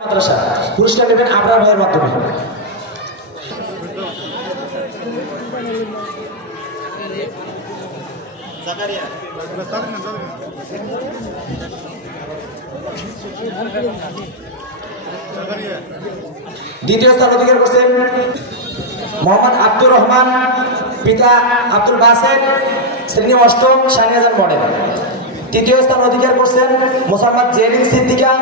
মাদ্রাসা পুরস্কার নেবেন আবরার ভাইয়ের মাধ্যমে। দ্বিতীয় স্থান অধিকার করছেন মোহাম্মদ আব্দুর রহমান, পিতা আব্দুল বাসেদ, শ্রেণী অষ্টম, শানিয়াজান মডেল। তৃতীয় স্থান অধিকার করছেন মোসাম্মদ জেরিন সিদ্দিকা,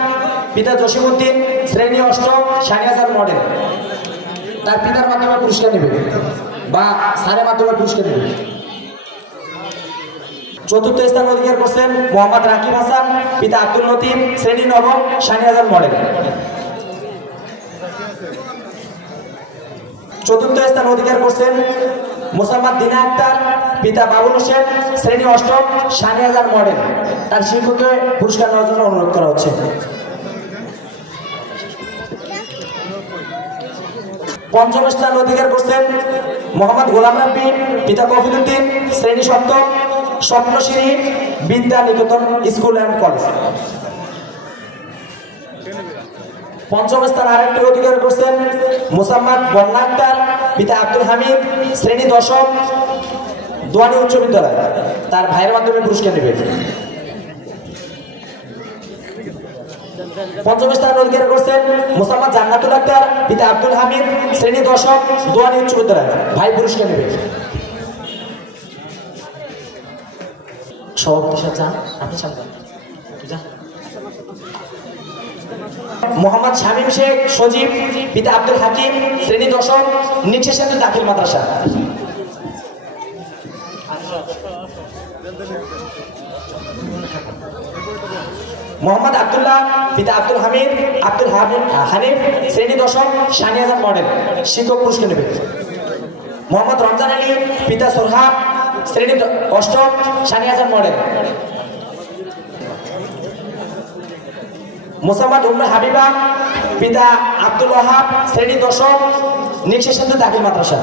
পিতা জসিমউদ্দিন, শ্রেণী অষ্টম, শানিয়াজান মডেল। তার পিতার মাধ্যমে পুরস্কার নেবে বা স্যারের মাধ্যমে পুরস্কার নেবে। চতুর্থ স্থান অধিকার করছেন মোহাম্মদ রাকিব হাসান, পিতা আব্দুল লতিফ, শ্রেণী নবম, শানিয়াজান মডেল। চতুর্থ স্থান অধিকার করছেন মোসাম্মদ দিনা আক্তার, পিতা বাবুল হোসেন, শ্রেণী অষ্টম, শানিয়াজান মডেল। তার শিক্ষককে পুরস্কার নেওয়ার জন্য অনুরোধ করা হচ্ছে। পঞ্চম স্থান অধিকার করছেন মোহাম্মদ গোলাম রাব্বি, পিতা কফিলউদ্দিন, শ্রেণী সপ্তম, স্বপ্নশ্রী Vidya Niketan school and college. পঞ্চম স্থান আরেকটি অধিকার করছেন মোসাম্মদ বন্যা আক্তার, পিতা আব্দুল হামিদ, শ্রেণী দশম, দোয়ানি উচ্চ বিদ্যালয়। তার ভাইয়ের মাধ্যমে পুরস্কার নেবে। পঞ্চম স্থান অধিকার করছেন মোসাম্মদ জান্নাতুল আক্তার, পিতা আব্দুল হামিদ, শ্রেণী দশম, দোয়ানি উচ্চ বিদ্যালয়। ভাই পুরস্কার নেবে। সভাপতি সাহেব যান, আপনি সামনে যান। মোহাম্মদ শামীম শেখ সজীব, পিতা আব্দুল হাকিম, শ্রেণী দশম, নিঃশেষান্ত দাখিল মাদ্রাসা। মোহাম্মদ আব্দুল্লাহ, পিতা আব্দুল হামিদ, আব্দুল হানিফ, শ্রেণী দশম, শানিয়াজান মডেল। শিক্ষক পুরস্কার নেবে। মোহাম্মদ রমজান আলী, পিতা সোরহাব, শ্রেণী অষ্টম, শানিয়াজান মডেল। মোসাম্মদ উম্মে হাবিবা, পিতা আব্দুল ওয়াহাব, শ্রেণী দশম, নিঃশেষান্ত দাখিল মাদ্রাসা।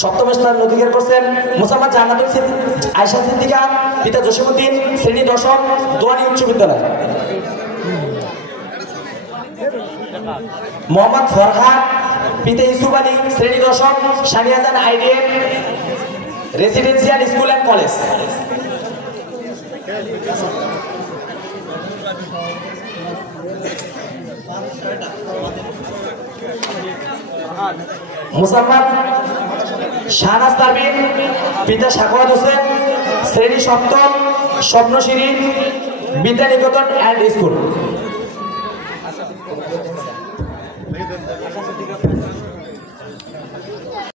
সপ্তম স্থান অধিকার করছেন মোসাম্মদ জান্নাতুল আয়েশা সিদ্দিকা, পিতা জসিমউদ্দিন, শ্রেণী দশম, দোয়ানি উচ্চ বিদ্যালয়। মোহাম্মদ ফরহাদ, পিতা ইউসুফ আলী, শ্রেণী দশম, Shaniajan IDL residential school and college. Mosammad Shahnaz Parvin, পিতা সাখাওয়াত হোসেন, শ্রেণী সপ্তম, স্বপ্নশ্রী বিদ্যা নিকেতন অ্যান্ড স্কুল।